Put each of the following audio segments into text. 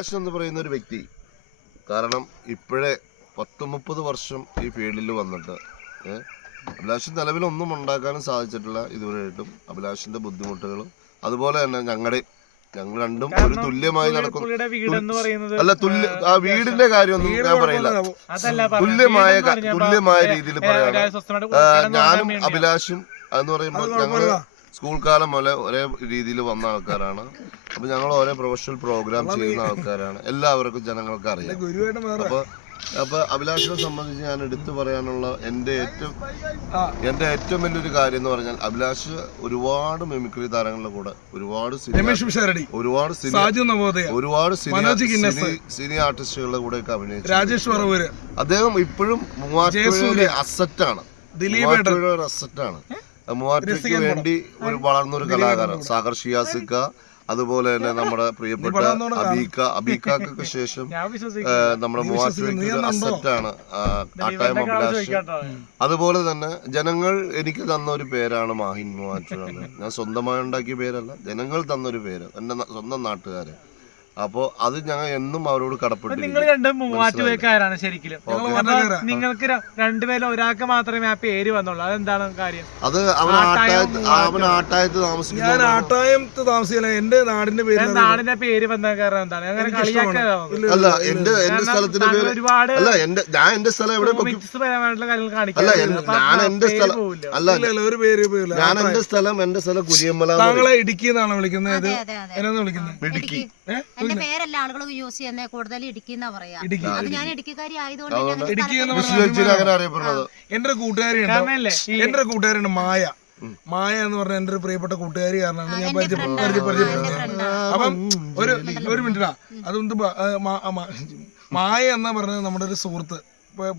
എന്ന് പറയുന്ന ഒരു വ്യക്തി കാരണം ഇപ്പോഴേ 10-30 വർഷം ഈ ഫീൽഡിൽ വന്നിട്ട് അഭിലാഷ് നിലവിലൊന്നും ഉണ്ടാക്കാനും സാധിച്ചിട്ടില്ല ഇതുവരെയായിട്ടും. അഭിലാഷിന്റെ ബുദ്ധിമുട്ടുകളും അതുപോലെ തന്നെ ഞങ്ങൾ രണ്ടും ഒരു തുല്യമായി നടക്കുന്നു. അല്ല ആ വീടിന്റെ കാര്യമൊന്നും ഞാൻ പറയില്ല. തുല്യമായ രീതിയിൽ പറയാം. ഞാനും അഭിലാഷും എന്ന് പറയുമ്പോൾ ഞങ്ങള് സ്കൂൾ കാലം പോലെ ഒരേ രീതിയിൽ വന്ന ആൾക്കാരാണ്. അപ്പൊ ഞങ്ങൾ ഓരോ പ്രൊഫഷണൽ പ്രോഗ്രാം ചെയ്യുന്ന ആൾക്കാരാണ്. എല്ലാവർക്കും ജനങ്ങൾക്ക് അറിയാം. അപ്പൊ അഭിലാഷിനെ സംബന്ധിച്ച് ഞാൻ എടുത്തു പറയാനുള്ള എന്റെ ഏറ്റവും വലിയൊരു കാര്യം എന്ന് പറഞ്ഞാൽ അഭിലാഷ് ഒരുപാട് മിമിക്രി താരങ്ങളുടെ കൂടെ ഒരുപാട് സിനി ആർട്ടിസ്റ്റുകളുടെ കൂടെ ഒക്കെ അഭിനയിച്ചു. അദ്ദേഹം ഇപ്പോഴും മൂവാറ്റുപുഴയിലെ അസറ്റാണ്. മൂവാറ്റുപുഴയ്ക്ക് വേണ്ടി വളർന്നൊരു കലാകാരൻ സാഗർ ഷിയാസിക്ക, അതുപോലെ തന്നെ നമ്മുടെ പ്രിയപ്പെട്ട അബീക്കൊക്കെ ശേഷം നമ്മുടെ മൂവാറ്റുപുഴയ്ക്ക് അസറ്റാണ് ആട്ടായം അഭിലാഷ്. അതുപോലെ തന്നെ ജനങ്ങൾ എനിക്ക് തന്ന ഒരു പേരാണ് മാഹിൻ മൂവാറ്റുപുഴ. ഞാൻ സ്വന്തമായി ഉണ്ടാക്കിയ പേരല്ല, ജനങ്ങൾ തന്നൊരു പേര്, എന്റെ സ്വന്തം നാട്ടുകാരെ. അപ്പൊ അത് ഞങ്ങൾ എന്നും അവരോട് കടപ്പെട്ടിരിക്കും. നിങ്ങൾ രണ്ടും മൂവാറ്റുപുഴക്കാരാണ് ശരിക്കും. നിങ്ങൾക്ക് രണ്ടുപേരും ഒരാൾക്ക് മാത്രമേ ആ പേര് വന്നുള്ളൂ. അതെന്താണ് കാര്യം? അത് അവൻ ആട്ടായത്ത് താമസിക്കുന്നു. ഞാൻ ആട്ടായത്ത് താമസിക്കില്ല. എന്റെ നാടിന്റെ പേര് വന്ന കാരണം എന്താണ്? അങ്ങനെ അല്ല, എന്റെ സ്ഥലത്തിന്റെ പേര് ഒരുപാട് ഞാൻ എന്റെ സ്ഥലം എവിടെ അല്ല, ഞാൻ എന്റെ സ്ഥലം അല്ല, ഒരു പേര് ഞാൻ എന്റെ സ്ഥലം കുരിയമ്മല. താങ്കളെ ഇടുക്കി എന്നാണ് വിളിക്കുന്നത്. എന്നാണ് വിളിക്കുന്നത്? ഇടുക്കി. എന്റെ പേരല്ല ആളുകൾ യൂസ് ചെയ്യുന്നത്, കൂടുതൽ ഇടുക്കി എന്നാ പറയാ. അത് ഞാൻ ഇടുക്കിക്കാരി ആയതുകൊണ്ട് എന്റെ കൂട്ടുകാരിയുണ്ട് മായ എന്ന് പറഞ്ഞ എന്റെ ഒരു പ്രിയപ്പെട്ട കൂട്ടുകാരി കാരണമാണ് ഞാൻ പരിചയപ്പെടുന്നത്. അപ്പം ഒരു മിനിറ്റാ, അതൊന്ന് മായ എന്ന് പറഞ്ഞത് നമ്മുടെ ഒരു സുഹൃത്ത്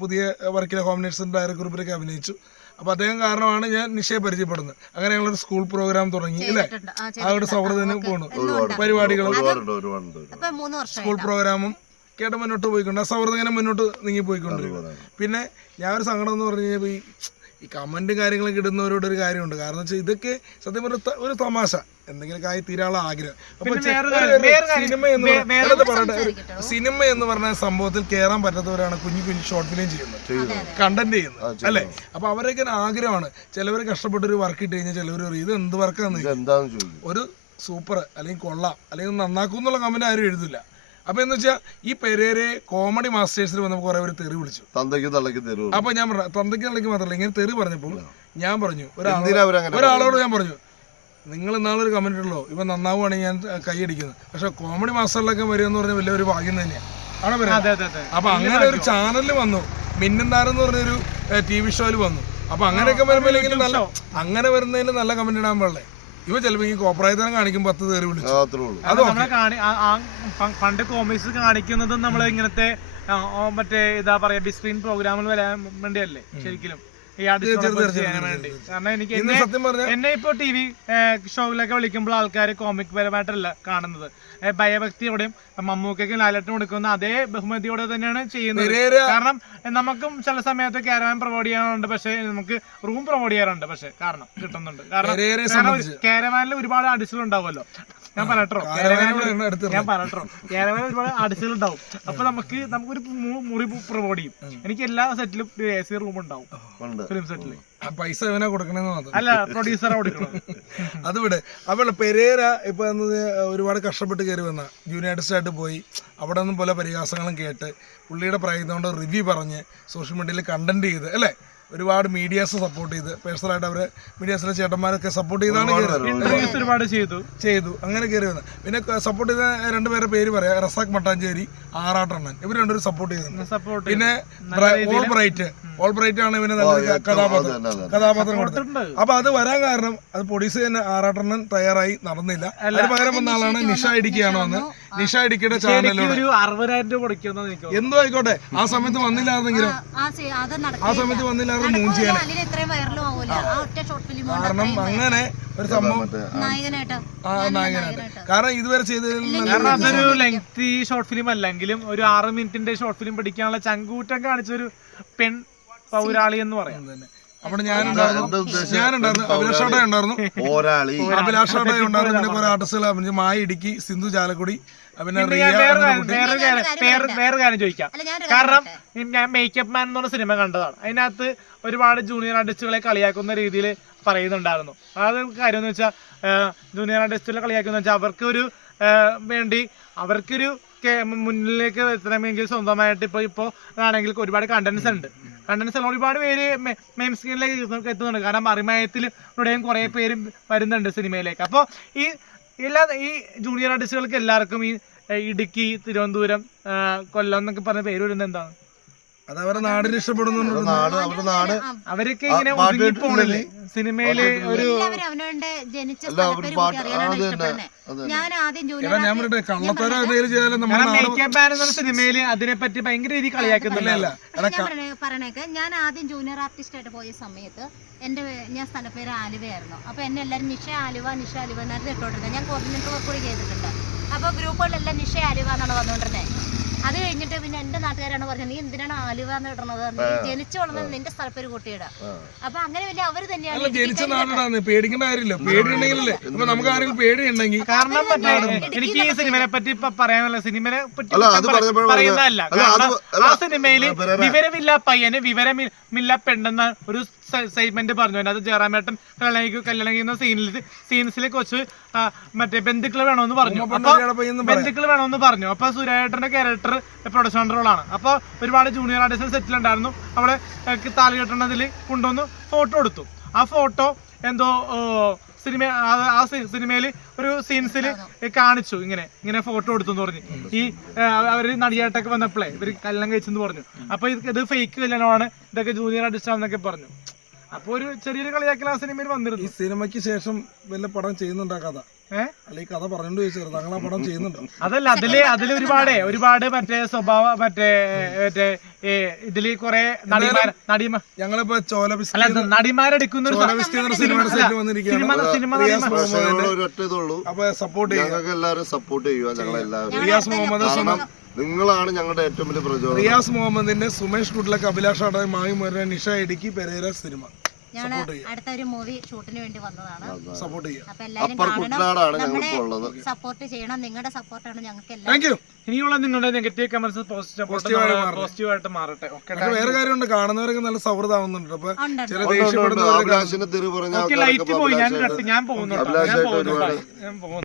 പുതിയ വർക്കിലെ ഹോംനെറ്റ്സിന്റെ ഡയറക്ടർ ഗ്രൂപ്പിലൊക്കെ അഭിനയിച്ചു. അപ്പൊ അദ്ദേഹം കാരണമാണ് ഞാൻ നിഷയെ പരിചയപ്പെടുന്നത്. അങ്ങനെ ഞങ്ങളൊരു സ്കൂൾ പ്രോഗ്രാം തുടങ്ങി അല്ലേ? അവിടെ സൗഹൃദത്തിന് പോണു പരിപാടികളും സ്കൂൾ പ്രോഗ്രാമും കേട്ട് മുന്നോട്ട് പോയിക്കൊണ്ട് ആ സൗഹൃദം ഇങ്ങനെ മുന്നോട്ട് നീങ്ങി പോയിക്കൊണ്ടിരിക്കും. പിന്നെ ഞാൻ ഒരു സങ്കടം എന്ന് പറഞ്ഞു കഴിഞ്ഞാൽ ഈ കമന്റ് കാര്യങ്ങളൊക്കെ ഇടുന്നവരോട് ഒരു കാര്യമുണ്ട്. കാരണം വെച്ചാൽ ഇതൊക്കെ സത്യം പറഞ്ഞ ഒരു തമാശ, എന്തെങ്കിലും ആയി തീരാനുള്ള ആഗ്രഹം. അപ്പൊ സിനിമ എന്ന് പറഞ്ഞ സംഭവത്തിൽ കയറാൻ പറ്റാത്തവരാണ് കുഞ്ഞു ഷോർട്ട് ഫിലിം ചെയ്യുന്നത്, കണ്ടന്റ് ചെയ്യുന്നത് അല്ലെ? അപ്പൊ അവരൊക്കെ ആഗ്രഹമാണ്. ചിലവർ കഷ്ടപ്പെട്ടൊരു വർക്ക് ഇട്ട് കഴിഞ്ഞാൽ ചിലവർ ഇത് എന്ത് വർക്കാന്ന് ഒരു സൂപ്പർ അല്ലെങ്കിൽ കൊള്ളാം അല്ലെങ്കിൽ നന്നാക്കും എന്നുള്ള കമന്റ് ആരും എഴുതില്ല. അപ്പൊ എന്ന് വെച്ചാൽ ഈ പെരേരെ കോമഡി മാസ്റ്റേഴ്സിൽ വന്നപ്പോൾ കുറെ പേര് തെറി വിളിച്ചു. അപ്പൊ ഞാൻ പറഞ്ഞു തന്തയ്ക്ക് തള്ളയ്ക്ക് മാത്രമല്ല, ഇങ്ങനെ തെറി പറഞ്ഞപ്പോൾ ഞാൻ പറഞ്ഞു ഒരാളോട് ഞാൻ പറഞ്ഞു, നിങ്ങൾ ഇന്നാളൊരു കമന്റ് ഉള്ളൂ ഇവ നന്നാവുകയാണെങ്കിൽ ഞാൻ കൈയടിക്കുന്നത്. പക്ഷെ കോമഡി മാസ്റ്ററിലൊക്കെ വരുമെന്ന് പറഞ്ഞാൽ വലിയൊരു ഭാഗ്യം തന്നെയാണ് ആണ് പറയുന്നത്. അപ്പൊ അങ്ങനെ ഒരു ചാനലിൽ വന്നു, മിന്നന്താരം എന്ന് പറഞ്ഞൊരു TV ഷോയിൽ വന്നു. അപ്പൊ അങ്ങനെയൊക്കെ വരുമ്പോഴേക്കും അങ്ങനെ വരുന്നതിന് നല്ല കമന്റ് ഇടാൻ പാടില്ലേ? ഇവ ചിലപ്പോ ഈ കോപ്രായത്തരം കാണിക്കുമ്പോ 10 പേര് വിളിച്ചു. പണ്ട് കോമിക്സ് കാണിക്കുന്നതും നമ്മള് ഇങ്ങനത്തെ മറ്റേ ഇതാ പറയാ ബിസ്ക്രീൻ പ്രോഗ്രാമിൽ വരാൻ വേണ്ടിയല്ലേ ശരിക്കും ഈ ചെയ്യാൻ വേണ്ടി. കാരണം എനിക്ക് എന്നെ ഇപ്പൊ TV ഷോയിലൊക്കെ വിളിക്കുമ്പോൾ ആൾക്കാർ കോമിക് പരമായിട്ടല്ല കാണുന്നത്, ഭയഭക്തിയോടെയും മമ്മൂക്കൊക്കെ ലാലേട്ടൻ കൊടുക്കുന്ന അതേ ബഹുമതിയോടെ തന്നെയാണ് ചെയ്യുന്നത്. കാരണം നമുക്കും ചില സമയത്ത് ക്യാരവാൻ പ്രൊവൈഡ് ചെയ്യാറുണ്ട്, പക്ഷെ നമുക്ക് റൂം പ്രൊവൈഡ് ചെയ്യാറുണ്ട്. പക്ഷെ കാരണം കിട്ടുന്നുണ്ട്. കാരണം ക്യാരവാനിൽ ഒരുപാട് അടിച്ചുകൾ ഉണ്ടാവുമല്ലോ. ഞാൻ പറയട്ടോ ക്യാരവാനിൽ ഒരുപാട് അടിച്ചുകൾ ഉണ്ടാവും. അപ്പൊ നമുക്കൊരു മുറി പ്രൊവൈഡ് ചെയ്യും. എനിക്ക് എല്ലാ സെറ്റിലും AC റൂം ഉണ്ടാവും ഫിലിം സെറ്റില്. പൈസ എവനാ കൊടുക്കണെന്ന് മാത്രം അല്ല, പ്രൊഡ്യൂസറാ കൊടുക്കണം. അതുവിടെ അപ്പോൾ പെരേര ഇപ്പൊ ഒരുപാട് കഷ്ടപ്പെട്ട് കയറി വന്ന ജൂനിയർ ആർട്ടിസ്റ്റായിട്ട് പോയി. അവിടെ നിന്നും പല പരിഹാസങ്ങളും കേട്ട് പുള്ളിയുടെ പ്രയത്നം കൊണ്ട് റിവ്യൂ പറഞ്ഞ് സോഷ്യൽ മീഡിയയിൽ കണ്ടന്റ് ചെയ്ത് അല്ലേ, ഒരുപാട് മീഡിയാസ് സപ്പോർട്ട് ചെയ്ത് പേഴ്സണലായിട്ട് അവരെ മീഡിയാസിലെ ചേട്ടന്മാരൊക്കെ സപ്പോർട്ട് ചെയ്താണ് ഒരുപാട് ചെയ്തു അങ്ങനെ കയറി വന്നത്. പിന്നെ സപ്പോർട്ട് ചെയ്ത രണ്ടുപേരുടെ പേര് പറയാം, റസാഖ് മട്ടാഞ്ചേരി, ആറാട്ടണ്ണൻ, ഇവർ രണ്ടുപേരും സപ്പോർട്ട് ചെയ്തിട്ടുണ്ട്. പിന്നെ ഓൾ ബ്രൈറ്റ് ആണ് ഇവന് നല്ല കഥാപാത്രം കൊടുത്തത്. അപ്പൊ അത് വരാൻ കാരണം അത് പ്രൊഡ്യൂസ് തന്നെ ആറാട്ടണ്ണൻ തയ്യാറായി നടന്നില്ല. അതിന് പകരം വന്ന ആളാണ് നിഷ ഇടുക്കിയാണ് വന്ന്. നിഷ ഇടുക്കിയുടെ ചാനലിലൂടെ 60,000 രൂപ എന്തോ ആയിക്കോട്ടെ ആ സമയത്ത് വന്നില്ലായിരുന്നെങ്കിലും മൂന്ന് ചെയ്യാൻ. കാരണം അങ്ങനെ ഒരു സംഭവം നായകനായിട്ട് കാരണം ഇതുവരെ ചെയ്തതിൽ അതൊരു ലെങ്തി ഷോർട്ട് ഫിലിം അല്ലെങ്കിലും ഒരു 6 മിനിറ്റിന്റെ ഷോർട്ട് ഫിലിം പിടിക്കാനുള്ള ചങ്കൂറ്റം കാണിച്ചൊരു പെൺ പൗരാളി എന്ന് പറയാം തന്നെ. അവിടെ ഞാനുണ്ടായിരുന്നു, അഭിലാഷ് ഉണ്ടായിരുന്നു, പിന്നെ കുറെ ആർട്ടിസ്റ്റുകൾ മായ ഇടുക്കി, സിന്ധു ചാലക്കുടി, പിന്നെ പിന്നെ ഞാൻ വേറെ കാര്യം ചോദിക്കാം. അല്ല ഞാൻ കാരണം ഞാൻ മേക്കപ്പ് മാൻ എന്ന് പറഞ്ഞ സിനിമ കണ്ടതാണ്. അതിനകത്ത് ഒരുപാട് ജൂനിയർ ആർട്ടിസ്റ്റുകളെ കളിയാക്കുന്ന രീതിയിൽ പറയുന്നുണ്ടായിരുന്നു. അതൊരു കാര്യം എന്ന് വെച്ചാൽ ജൂനിയർ ആർട്ടിസ്റ്റുകളെ കളിയാക്കുന്ന വെച്ചാൽ അവർക്കൊരു വേണ്ടി അവർക്കൊരു മുന്നിലേക്ക് എത്തണമെങ്കിൽ സ്വന്തമായിട്ട് ഇപ്പോൾ ആണെങ്കിൽ ഒരുപാട് കണ്ടൻസ് ഉണ്ട്. ഒരുപാട് പേര് മെയിൻ സ്ക്രീനിലേക്ക് എത്തുന്നുണ്ട്. കാരണം അറിമയത്തിലൂടെയും കുറേ പേര് വരുന്നുണ്ട് സിനിമയിലേക്ക്. അപ്പോൾ ഈ ജൂനിയർ ആർട്ടിസ്റ്റുകൾക്ക് എല്ലാവർക്കും ഈ ഇടുക്കി, തിരുവനന്തപുരം, കൊല്ലം എന്നൊക്കെ പറഞ്ഞ പേര് വരുന്നത് എന്താണ്? അത് അവരുടെ നാടിന് ഇഷ്ടപ്പെടുന്നുണ്ട്. അവരൊക്കെ ഇങ്ങനെ ഒതുങ്ങിപ്പോണില്ലേ സിനിമയില്? ഒരു ജനിച്ച സ്ഥലപ്പേര് കൂടി അറിയാനാണ് ഇഷ്ടപ്പെടുന്നത്. ഞാൻ ആദ്യം സിനിമയില് അതിനെപ്പറ്റി ഭയങ്കര രീതി കളിയാക്കുന്നില്ല. പറയണേക്ക് ഞാൻ ആദ്യം ജൂനിയർ ആർട്ടിസ്റ്റ് ആയിട്ട് പോയ സമയത്ത് ഞാൻ സ്ഥലപ്പേര് ആലുവയായിരുന്നു. അപ്പൊ എന്നെ എല്ലാവരും നിഷ ആലുവ എന്നായിരുന്നു ഇട്ടോണ്ടിരുന്നത്. ഞാൻ കോർഡിനേറ്റർ വർക്ക് കൂടി ചെയ്തിട്ടുണ്ട്. അപ്പൊ ഗ്രൂപ്പുകളിലെല്ലാം നിഷ ആലുവ എന്നാണ് വന്നുകൊണ്ടിരുന്നത്. അത് കഴിഞ്ഞിട്ട് പിന്നെ എന്റെ നാട്ടുകാരാണ് പറഞ്ഞത്, നീ എന്തിനാണ് ആലുവ എന്ന് ഇടുന്നത്, നീ ജനിച്ചു വളർന്നത് നിന്റെ സ്ഥലപ്പേര് കൂട്ടിയിടാം. അപ്പൊ അങ്ങനെ വലിയ അവര് തന്നെയാണ് ജനിച്ച നാടാണ്, പേടിക്കേണ്ട കാര്യമില്ല. പേടിയുണ്ടെങ്കിലല്ലേ ഇപ്പൊ നമുക്ക് ആരെങ്കിലും പേടിയുണ്ടെങ്കിൽ. കാരണം എനിക്ക് ഈ സിനിമയെ പറ്റി ഇപ്പൊ പറയാനല്ല, സിനിമയെ പറ്റി പറയുന്നതല്ല. കാരണം ആ സിനിമയില് വിവരമില്ല പയ്യന് വിവരമില്ല പെണ്ണെന്ന ഒരു സ്റ്റേറ്റ്മെന്റ് പറഞ്ഞു. അത് ജയറാമേട്ടൻ കല്യാണം ചെയ്യുന്ന സീൻസിൽ കൊച്ച് മറ്റേ ബന്ധുക്കൾ വേണമെന്ന് പറഞ്ഞു. അപ്പൊ ബന്ധുക്കൾ വേണമെന്ന് പറഞ്ഞു. അപ്പൊ സുരേട്ടന്റെ ക്യാരക്ടർ പ്രൊഡക്ഷൻ റോളാണ്. അപ്പൊ ഒരുപാട് ജൂനിയർ ആർട്ടിസ്റ്റ് സെറ്റിൽ ഉണ്ടായിരുന്നു. അവളെ താലി കെട്ടണതിൽ കൊണ്ടുവന്ന് ഫോട്ടോ എടുത്തു. ആ ഫോട്ടോ എന്തോ സിനിമയിൽ ഒരു സീൻസിൽ കാണിച്ചു. ഇങ്ങനെ ഫോട്ടോ എടുത്തു എന്ന് പറഞ്ഞു. ഈ അവര് നടിയായിട്ടൊക്കെ വന്നപ്പോഴേ ഇവര് കല്യാണം കഴിച്ചെന്ന് പറഞ്ഞു. അപ്പൊ ഇത് ഫേക്ക് കല്യാണമാണ്, ഇതൊക്കെ ജൂനിയർ ആർട്ടിസ്റ്റ് ആണെന്നൊക്കെ പറഞ്ഞു. അപ്പൊ ഒരു ചെറിയൊരു കളിയാക്കൽ ആ സിനിമയിൽ വന്നിരുന്നു. ഈ സിനിമയ്ക്ക് ശേഷം വല്ല പടം ചെയ്യുന്നുണ്ടോ കഥ? അല്ലെ കഥ പറഞ്ഞോണ്ട് ചോദിച്ചത് താങ്കൾ ആ പടം ചെയ്യുന്നുണ്ടോ? അതല്ല, അതില് ഒരുപാട് മറ്റേ സ്വഭാവ മറ്റേ ഇതില് കൊറേ ഞങ്ങളിപ്പോ നടിമാരെടുക്കുന്ന അപ്പൊ സപ്പോർട്ട് റിയാസ് ഞങ്ങളുടെ ഏറ്റവും വലിയ പ്രചോദനം. റിയാസ് മുഹമ്മദിന്റെ സുമേഷ് കുട്ലക്ക്, അഭിലാഷ് ആടായി, മാവി മുരൻ, നിഷ ഇടുക്കി, പെരേര സിനിമ ഞാൻ അടുത്ത ഒരു മൂവി ഷൂട്ടിന് വേണ്ടി വന്നതാണ്. സപ്പോർട്ട് ചെയ്യാം. അപ്പൊ എല്ലാവരും സപ്പോർട്ട് ചെയ്യണം. നിങ്ങളുടെ സപ്പോർട്ടാണ് ഞങ്ങൾക്ക് എല്ലാം. ഇനിയുള്ള നിങ്ങളുടെ നെഗറ്റീവ് കമന്റ്സ് പോസിറ്റീവായിട്ട് മാറട്ടെ. വേറെ കാര്യമുണ്ട്, കാണുന്നവരൊക്കെ നല്ല സൗഹൃദമാവുന്നുണ്ട്. അപ്പൊ ലൈറ്റ് പോയി, ഞാൻ പോകുന്നു.